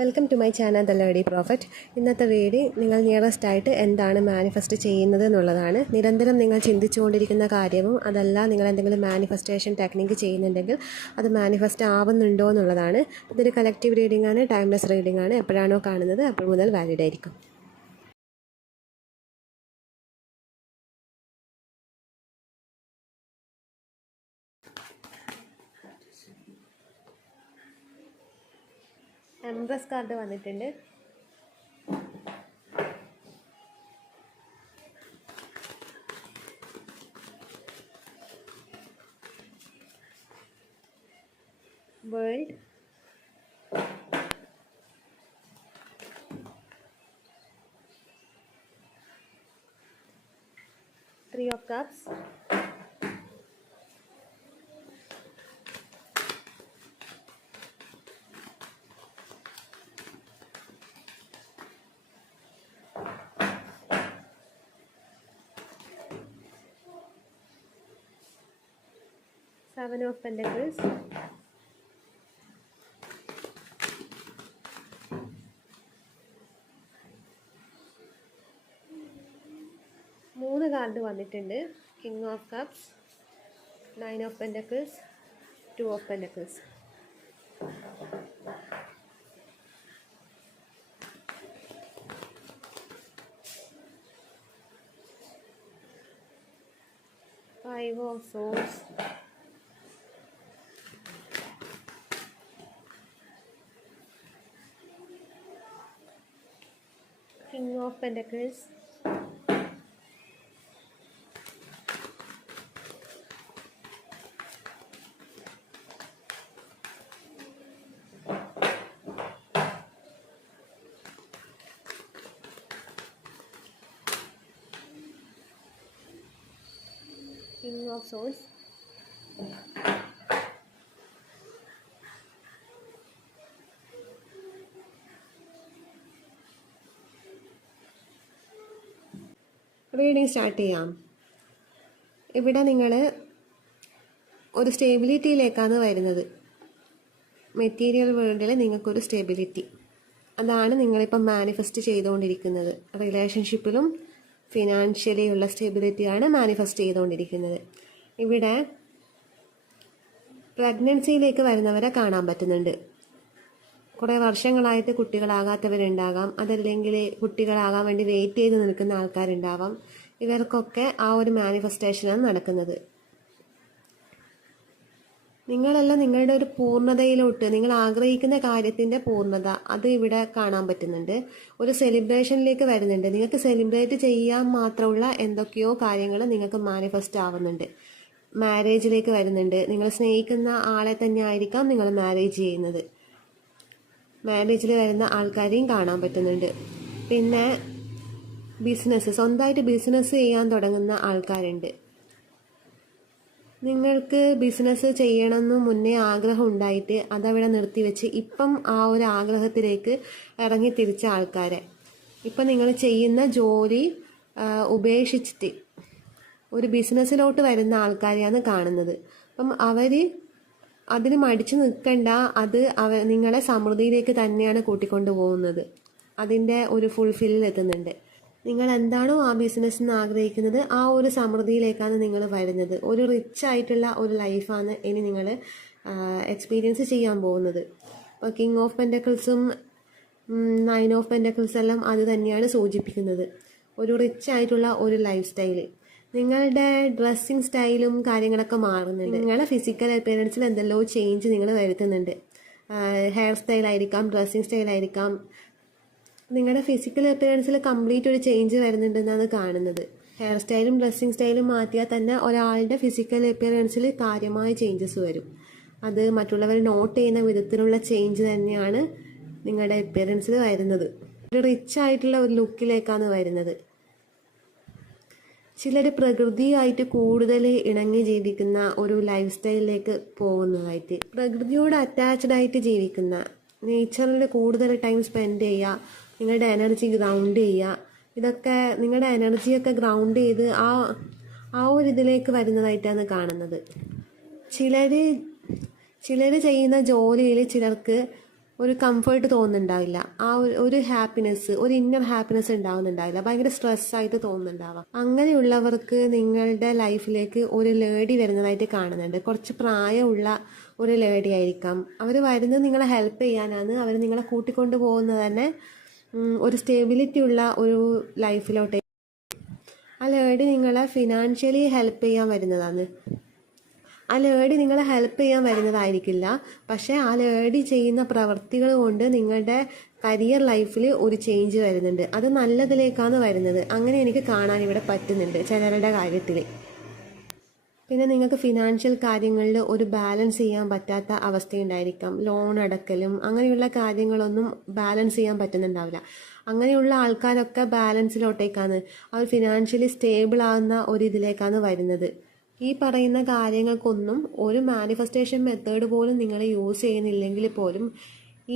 Welcome to my channel the lady prophet. ഇന്നത്തെ video നിങ്ങൾ nearest ആയിട്ട് എന്താണ് മാനിഫെസ്റ്റ് ചെയ്യുന്നത് എന്നുള്ളതാണ്. നിരന്തരം നിങ്ങൾ ചിന്തിച്ചുകൊണ്ടിരിക്കുന്ന കാര്യവും അതല്ല നിങ്ങൾ എന്തെങ്കിലും മാനിഫെസ്റ്റേഷൻ ടെക്നിക്ക് ചെയ്യുന്നുണ്ടെങ്കിൽ അത് മാനിഫെസ്റ്റ് ആവുന്നുണ്ടോ എന്നുള്ളതാണ്. ഇതൊരു കളക്റ്റീവ് റീഡിംഗ് ആണ്, ടൈംലെസ് റീഡിംഗ് ആണ്. എപ്പോഴാണോ കാണുന്നത് അപ്പോൾ മുതൽ വാലിഡ് ആയിരിക്കും. എംപ്രസ് കാർഡ് വന്നിട്ടുണ്ട്. World, three of cups, seven of pentacles, മൂന്ന് കാർഡ് വന്നിട്ടുണ്ട്. King of cups, nine of pentacles, two of pentacles. Five of swords, king of pentacles, King of Swords, reading start ചെയ്യാം. ഇവിടെ നിങ്ങൾ ഒരു സ്റ്റേബിലിറ്റിയിലേക്കാണ് വരുന്നത്. Material വേൾഡിൽ നിങ്ങൾക്കൊരു സ്റ്റെബിലിറ്റി, അതാണ് നിങ്ങളിപ്പം മാനിഫെസ്റ്റ് ചെയ്തുകൊണ്ടിരിക്കുന്നത്. റിലേഷൻഷിപ്പിലും ഫിനാൻഷ്യലി ഉള്ള സ്റ്റെബിലിറ്റിയാണ് മാനിഫെസ്റ്റ് ചെയ്തുകൊണ്ടിരിക്കുന്നത്. ഇവിടെ പ്രഗ്നൻസിയിലേക്ക് വരുന്നവരെ കാണാൻ പറ്റുന്നുണ്ട്. കുറേ വർഷങ്ങളായിട്ട് കുട്ടികളാകാത്തവരുണ്ടാകാം, അതല്ലെങ്കിൽ കുട്ടികളാകാൻ വേണ്ടി വെയിറ്റ് ചെയ്ത് നിൽക്കുന്ന ആൾക്കാരുണ്ടാവാം. ഇവർക്കൊക്കെ ആ ഒരു മാനിഫെസ്റ്റേഷനാണ് നടക്കുന്നത്. നിങ്ങളെല്ലാം നിങ്ങളുടെ ഒരു പൂർണ്ണതയിലോട്ട്, നിങ്ങൾ ആഗ്രഹിക്കുന്ന കാര്യത്തിൻ്റെ പൂർണ്ണത, അത് ഇവിടെ കാണാൻ പറ്റുന്നുണ്ട്. ഒരു സെലിബ്രേഷനിലേക്ക് വരുന്നുണ്ട്. നിങ്ങൾക്ക് സെലിബ്രേറ്റ് ചെയ്യാൻ മാത്രമുള്ള എന്തൊക്കെയോ കാര്യങ്ങൾ നിങ്ങൾക്ക് മാനിഫെസ്റ്റ് ആവുന്നുണ്ട്. മാരേജിലേക്ക് വരുന്നുണ്ട്. നിങ്ങൾ സ്നേഹിക്കുന്ന ആളെ തന്നെ ആയിരിക്കാം നിങ്ങൾ മാരേജ് ചെയ്യുന്നത്. മാരേജിൽ വരുന്ന ആൾക്കാരെയും കാണാൻ പറ്റുന്നുണ്ട്. പിന്നെ ബിസിനസ്, സ്വന്തമായിട്ട് ബിസിനസ് ചെയ്യാൻ തുടങ്ങുന്ന ആൾക്കാരുണ്ട്. നിങ്ങൾക്ക് ബിസിനസ് ചെയ്യണമെന്ന് മുന്നേ ആഗ്രഹം ഉണ്ടായിട്ട് അതവിടെ നിർത്തിവെച്ച് ഇപ്പം ആ ഒരു ആഗ്രഹത്തിലേക്ക് ഇറങ്ങി തിരിച്ച ആൾക്കാരെ, ഇപ്പം നിങ്ങൾ ചെയ്യുന്ന ജോലി ഉപേക്ഷിച്ചിട്ട് ഒരു ബിസിനസ്സിലോട്ട് വരുന്ന ആൾക്കാരെയാണ് കാണുന്നത്. അപ്പം അവർ അതിന് മടിച്ചു നിൽക്കണ്ട, അത് നിങ്ങളെ സമൃദ്ധിയിലേക്ക് തന്നെയാണ് കൂട്ടിക്കൊണ്ടു പോകുന്നത്. അതിൻ്റെ ഒരു ഫുൾഫില്ലിൽ എത്തുന്നുണ്ട്. നിങ്ങൾ എന്താണോ ആ ബിസിനസ്സിന് ആഗ്രഹിക്കുന്നത് ആ ഒരു സമൃദ്ധിയിലേക്കാണ് നിങ്ങൾ വരുന്നത്. ഒരു റിച്ച് ആയിട്ടുള്ള ഒരു ലൈഫാണ് ഇനി നിങ്ങൾ എക്സ്പീരിയൻസ് ചെയ്യാൻ പോകുന്നത്. അപ്പോൾ കിങ് ഓഫ് പെന്റക്കിൾസും നയൻ ഓഫ് പെന്റക്കിൾസ് എല്ലാം അത് തന്നെയാണ് സൂചിപ്പിക്കുന്നത്. ഒരു റിച്ച് ആയിട്ടുള്ള ഒരു ലൈഫ് സ്റ്റൈല്. നിങ്ങളുടെ ഡ്രസ്സിങ് സ്റ്റൈലും കാര്യങ്ങളൊക്കെ മാറുന്നുണ്ട്. നിങ്ങളുടെ ഫിസിക്കൽ അപ്പിയറൻസിൽ എന്തെല്ലോ ചേഞ്ച് നിങ്ങൾ വരുത്തുന്നുണ്ട്. ഹെയർ സ്റ്റൈലായിരിക്കാം, ഡ്രസ്സിങ് സ്റ്റൈലായിരിക്കാം. നിങ്ങളുടെ ഫിസിക്കൽ അപ്പിയറൻസിൽ കംപ്ലീറ്റ് ഒരു ചേഞ്ച് വരുന്നുണ്ടെന്നാണ് കാണുന്നത്. ഹെയർ സ്റ്റൈലും ഡ്രസ്സിങ് സ്റ്റൈലും മാറ്റിയാൽ തന്നെ ഒരാളുടെ ഫിസിക്കൽ അപ്പിയറൻസിൽ കാര്യമായ ചേഞ്ചസ് വരും. അത് മറ്റുള്ളവർ നോട്ട് ചെയ്യുന്ന വിധത്തിലുള്ള ചേഞ്ച് തന്നെയാണ് നിങ്ങളുടെ അപ്പിയറൻസിൽ വരുന്നത്. ഒരു റിച്ച് ആയിട്ടുള്ള ഒരു ലുക്കിലേക്കാണ് വരുന്നത്. ചിലർ പ്രകൃതിയായിട്ട് കൂടുതൽ ഇണങ്ങി ജീവിക്കുന്ന ഒരു ലൈഫ് സ്റ്റൈലിലേക്ക് പോകുന്നതായിട്ട്, പ്രകൃതിയോട് അറ്റാച്ച്ഡ് ആയിട്ട് ജീവിക്കുന്ന, നേച്ചറിൽ കൂടുതൽ ടൈം സ്പെൻഡ് ചെയ്യുക, നിങ്ങളുടെ എനർജി ഗ്രൗണ്ട് ചെയ്യുക, ഇതൊക്കെ നിങ്ങളുടെ എനർജിയൊക്കെ ഗ്രൗണ്ട് ചെയ്ത് ആ ഒരു ഇതിലേക്ക് വരുന്നതായിട്ടാണ് കാണുന്നത്. ചിലർ ചെയ്യുന്ന ജോലിയിൽ ചിലർക്ക് ഒരു കംഫർട്ട് തോന്നുന്നുണ്ടാവില്ല. ആ ഒരു ഹാപ്പിനെസ്, ഒരു ഇന്നർ ഹാപ്പിനെസ് ഉണ്ടാവുന്നുണ്ടാവില്ല. ഭയങ്കര സ്ട്രെസ്സായിട്ട് തോന്നുന്നുണ്ടാവാം. അങ്ങനെയുള്ളവർക്ക് നിങ്ങളുടെ ലൈഫിലേക്ക് ഒരു ലേഡി വരുന്നതായിട്ട് കാണുന്നുണ്ട്. കുറച്ച് പ്രായമുള്ള ഒരു ലേഡി ആയിരിക്കാം. അവർ വരുന്നത് നിങ്ങളെ ഹെൽപ്പ് ചെയ്യാനാണ്. അവർ നിങ്ങളെ കൂട്ടിക്കൊണ്ട് പോകുന്നത് തന്നെ ഒരു സ്റ്റെബിലിറ്റി ഉള്ള ഒരു ലൈഫിലോട്ട്. ആ ലേഡി നിങ്ങളെ ഫിനാൻഷ്യലി ഹെൽപ്പ് ചെയ്യാൻ വരുന്നതാണ്. ആ ലേഡി നിങ്ങളെ ഹെൽപ്പ് ചെയ്യാൻ വരുന്നതായിരിക്കില്ല, പക്ഷേ ആ ലേഡി ചെയ്യുന്ന പ്രവൃത്തികൾ കൊണ്ട് നിങ്ങളുടെ കരിയർ ലൈഫിൽ ഒരു ചേഞ്ച് വരുന്നുണ്ട്. അത് നല്ലതിലേക്കാണ് വരുന്നത്. അങ്ങനെ എനിക്ക് കാണാൻ ഇവിടെ പറ്റുന്നുണ്ട് ചിലരുടെ കാര്യത്തിൽ. പിന്നെ നിങ്ങൾക്ക് ഫിനാൻഷ്യൽ കാര്യങ്ങളിൽ ഒരു ബാലൻസ് ചെയ്യാൻ പറ്റാത്ത അവസ്ഥയുണ്ടായിരിക്കാം. ലോൺ അടക്കലും അങ്ങനെയുള്ള കാര്യങ്ങളൊന്നും ബാലൻസ് ചെയ്യാൻ പറ്റുന്നുണ്ടാവില്ല. അങ്ങനെയുള്ള ആൾക്കാരൊക്കെ ബാലൻസിലോട്ടേക്കാണ്, അവർ ഫിനാൻഷ്യലി സ്റ്റേബിൾ ആകുന്ന ഒരു ഇതിലേക്കാണ് വരുന്നത്. ഈ പറയുന്ന കാര്യങ്ങൾക്കൊന്നും ഒരു മാനിഫെസ്റ്റേഷൻ മെത്തേഡ് പോലും നിങ്ങൾ യൂസ് ചെയ്യുന്നില്ലെങ്കിൽ പോലും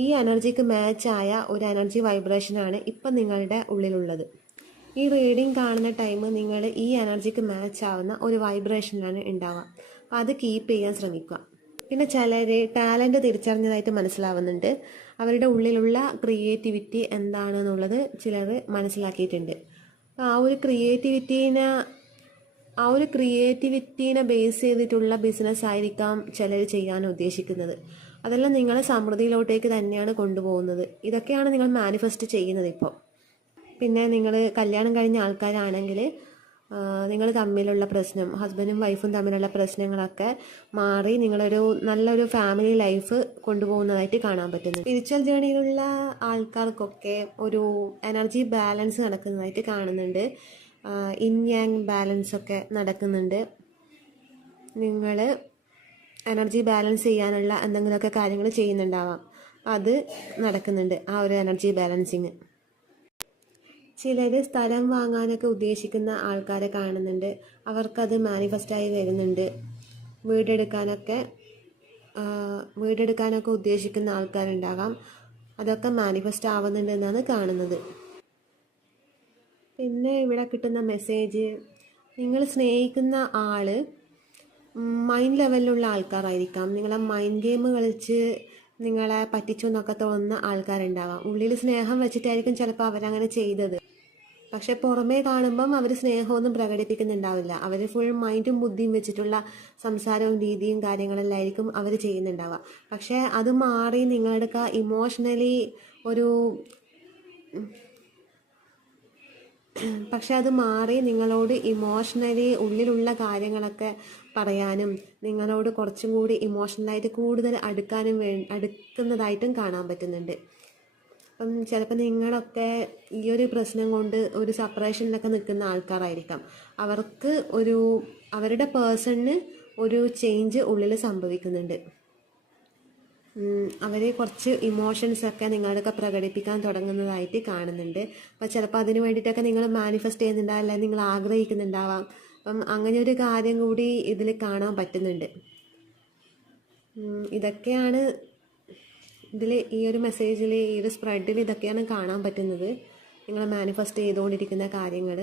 ഈ എനർജിക്ക് മാച്ചായ ഒരു എനർജി വൈബ്രേഷനാണ് ഇപ്പം നിങ്ങളുടെ ഉള്ളിലുള്ളത്. ഈ റീഡിങ് കാണുന്ന ടൈം നിങ്ങൾ ഈ എനർജിക്ക് മാച്ച് ആവുന്ന ഒരു വൈബ്രേഷനിലാണ് ഉണ്ടാവുക. അപ്പോൾ അത് കീപ്പ് ചെയ്യാൻ ശ്രമിക്കുക. പിന്നെ ചിലർ ടാലൻറ്റ് തിരിച്ചറിഞ്ഞതായിട്ട് മനസ്സിലാവുന്നുണ്ട്. അവരുടെ ഉള്ളിലുള്ള ക്രിയേറ്റിവിറ്റി എന്താണെന്നുള്ളത് ചിലർ മനസ്സിലാക്കിയിട്ടുണ്ട്. ആ ഒരു ക്രിയേറ്റിവിറ്റീനെ ബേസ് ചെയ്തിട്ടുള്ള ബിസിനസ് ആയിരിക്കാം ചിലർ ചെയ്യാൻ ഉദ്ദേശിക്കുന്നത്. അതെല്ലാം നിങ്ങളെ സമൃദ്ധിയിലോട്ടേക്ക് തന്നെയാണ് കൊണ്ടുപോകുന്നത്. ഇതൊക്കെയാണ് നിങ്ങൾ മാനിഫെസ്റ്റ് ചെയ്യുന്നത് ഇപ്പോൾ. പിന്നെ നിങ്ങൾ കല്യാണം കഴിഞ്ഞ ആൾക്കാരാണെങ്കിൽ നിങ്ങൾ തമ്മിലുള്ള പ്രശ്നം, ഹസ്ബൻഡും വൈഫും തമ്മിലുള്ള പ്രശ്നങ്ങളൊക്കെ മാറി നിങ്ങളൊരു നല്ലൊരു ഫാമിലി ലൈഫ് കൊണ്ടുപോകുന്നതായിട്ട് കാണാൻ പറ്റുന്നു. സ്പിരിച്വൽ ജേണിയിലുള്ള ആൾക്കാർക്കൊക്കെ ഒരു എനർജി ബാലൻസ് നടക്കുന്നതായിട്ട് കാണുന്നുണ്ട്. ഇൻ യാങ് ബാലൻസ് ഒക്കെ നടക്കുന്നുണ്ട്. നിങ്ങൾ എനർജി ബാലൻസ് ചെയ്യാനുള്ള എന്തെങ്കിലുമൊക്കെ കാര്യങ്ങൾ ചെയ്യുന്നുണ്ടാവാം. അത് നടക്കുന്നുണ്ട്, ആ ഒരു എനർജി ബാലൻസിങ്. ചിലർ സ്ഥലം വാങ്ങാനൊക്കെ ഉദ്ദേശിക്കുന്ന ആൾക്കാരെ കാണുന്നുണ്ട്. അവർക്കത് മാനിഫെസ്റ്റായി വരുന്നുണ്ട്. വീടെടുക്കാനൊക്കെ ഉദ്ദേശിക്കുന്ന ആൾക്കാരുണ്ടാകാം. അതൊക്കെ മാനിഫെസ്റ്റ് ആവുന്നുണ്ട് എന്നാണ് കാണുന്നത്. പിന്നെ ഇവിടെ കിട്ടുന്ന മെസ്സേജ്, നിങ്ങൾ സ്നേഹിക്കുന്ന ആൾ മൈൻഡ് ലെവലിലുള്ള ആൾക്കാരായിരിക്കാം. നിങ്ങളെ മൈൻഡ് ഗെയിം കളിച്ച് നിങ്ങളെ പറ്റിച്ചു എന്നൊക്കെ തോന്നുന്ന ആൾക്കാരുണ്ടാവാം. ഉള്ളിൽ സ്നേഹം വെച്ചിട്ടായിരിക്കും ചിലപ്പോൾ അവരങ്ങനെ ചെയ്തത്. പക്ഷെ പുറമേ കാണുമ്പം അവർ സ്നേഹമൊന്നും പ്രകടിപ്പിക്കുന്നുണ്ടാവില്ല. അവർ ഫുൾ മൈൻഡും ബുദ്ധിയും വെച്ചിട്ടുള്ള സംസാരവും രീതിയും കാര്യങ്ങളെല്ലായിരിക്കും അവർ ചെയ്യുന്നുണ്ടാവുക. പക്ഷേ അത് മാറി നിങ്ങളുടെ ഇമോഷണലി നിങ്ങളോട് ഇമോഷണലി ഉള്ളിലുള്ള കാര്യങ്ങളൊക്കെ പറയാനും നിങ്ങളോട് കുറച്ചും കൂടി ഇമോഷണലായിട്ട് കൂടുതൽ അടുക്കുന്നതായിട്ടും കാണാൻ പറ്റുന്നുണ്ട്. അപ്പം ചിലപ്പോൾ നിങ്ങളൊക്കെ ഈ ഒരു പ്രശ്നം കൊണ്ട് ഒരു സെപ്പറേഷനിലൊക്കെ നിൽക്കുന്ന ആൾക്കാരായിരിക്കാം. അവർക്ക് അവരുടെ പേഴ്സണിന് ഒരു ചേഞ്ച് ഉള്ളിൽ സംഭവിക്കുന്നുണ്ട്. അവർ കുറച്ച് ഇമോഷൻസൊക്കെ നിങ്ങളൊക്കെ പ്രകടിപ്പിക്കാൻ തുടങ്ങുന്നതായിട്ട് കാണുന്നുണ്ട്. അപ്പോൾ ചിലപ്പോൾ അതിന് വേണ്ടിയിട്ടൊക്കെ നിങ്ങൾ മാനിഫെസ്റ്റ് ചെയ്യുന്നുണ്ടാവും, അല്ലെങ്കിൽ നിങ്ങൾ ആഗ്രഹിക്കുന്നുണ്ടാവാം. അപ്പം അങ്ങനെ ഒരു കാര്യം കൂടി ഇതിൽ കാണാൻ പറ്റുന്നുണ്ട്. ഇതൊക്കെയാണ് ഇതിൽ ഈ ഒരു മെസ്സേജിൽ, ഈ ഒരു സ്പ്രെഡിൽ ഇതൊക്കെയാണ് കാണാൻ പറ്റുന്നത്, നിങ്ങൾ മാനിഫെസ്റ്റ് ചെയ്തുകൊണ്ടിരിക്കുന്ന കാര്യങ്ങൾ.